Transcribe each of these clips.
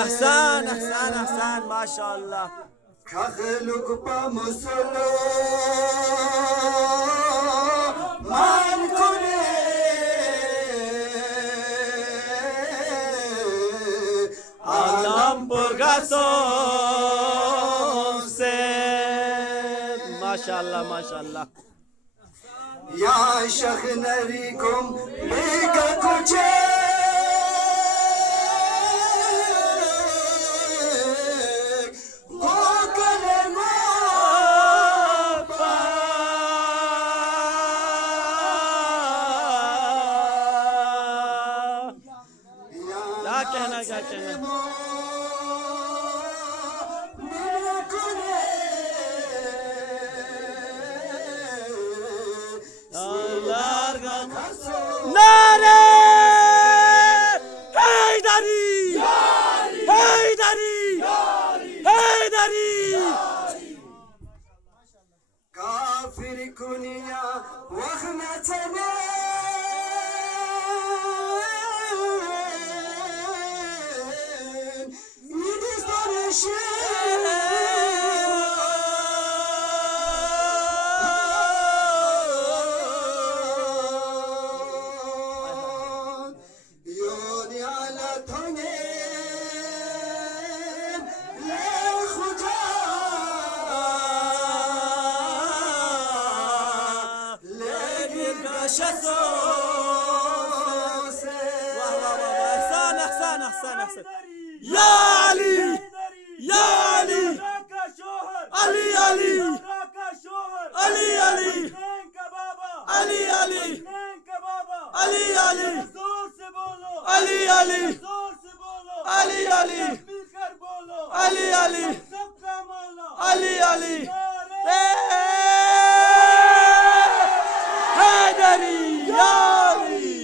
احسان احسان احسان माशाअल्लाह खगलुक पा मुसलमान कुने आलम पुरगासो से माशाअल्लाह माशाअल्लाह या शखनरिकुम लेका कुचे क्या कहना नारे हैदरी हैदरी हैदरी काफिर कुनिया वखना चने احسان احسان احسان احسان يا علي يا علي علي علي علي علي علي علي علي علي علي علي علي علي علي علي علي علي हैदरी यारी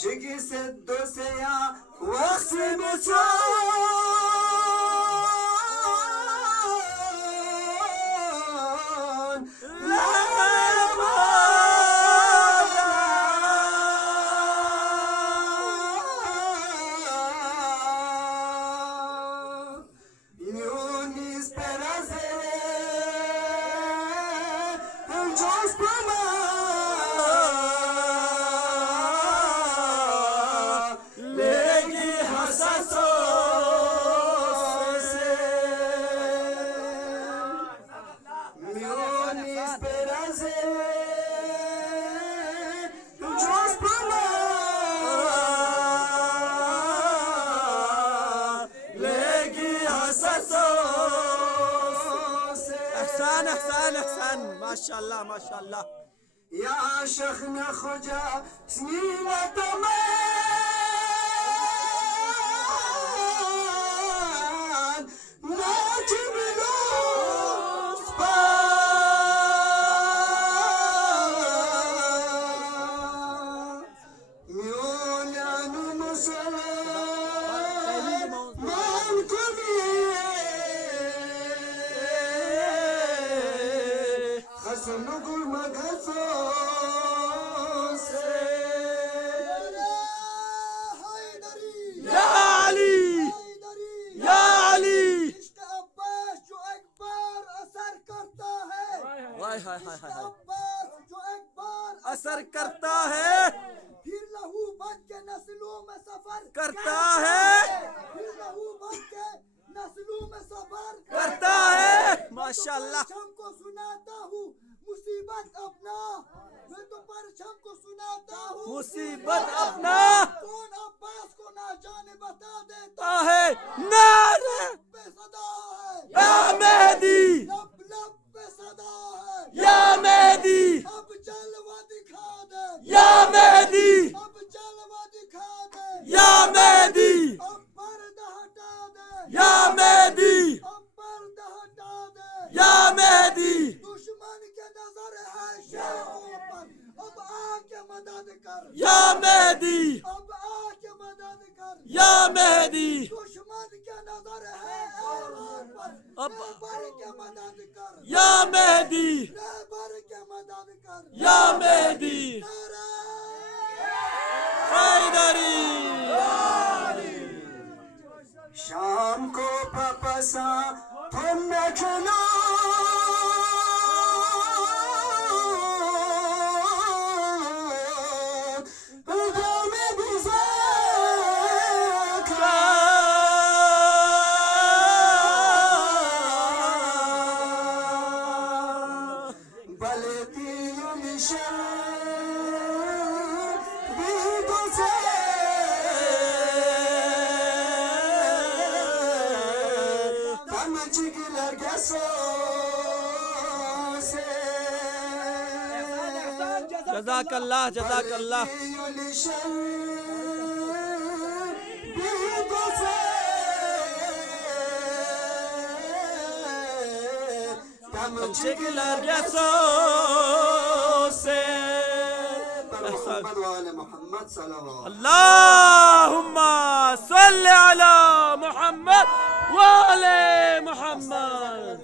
शिगी से दो से या वक्त में सोन احسان احسان احسان माशाअल्लाह माशाअल्लाह या शखना खुजा स्नीला तमान नाच मिलो म्योलानु मुसलमान कुनिए खसनुगुल मगसो से या अली या अली इश्क अब्बास जो एक बार असर करता है हाय हाय हाय हाय अब्बास जो एक बार असर करता है फिर लहू बन के नस्लों में सफर करता है फिर लहू बन के नस्लों में सफर करता है माशाअल्लाह परचम को सुनाता हूँ मुसीबत अपना मैं तो परचम को सुनाता हूँ मुसीबत अपना कौन अब्बास को ना जाने बता देता है नारे पे सदा है या मेहदी लब लब पे सदा है या मेहदी अब जलवा दिखा दे या मेहदी अब जलवा दिखा दे या मेहदी अब पर्दा हटा दे या मेहदी अब पर्दा हटा दे या मेहदी दुश्मन के नजर है शेरों पर अब आके मदद कर या मेहदी अब आके मदद कर या मेहदी दुश्मन के नजर है ऐलान पर अब रहबर के मदद कर या मेहदी रहबर के मदद कर या मेहदी नारा सा तुम खेलो जज़ाकल्लाह जज़ाकल्लाह Chiquilarga sose محمد صلوات اللهم صل على محمد وآل محمد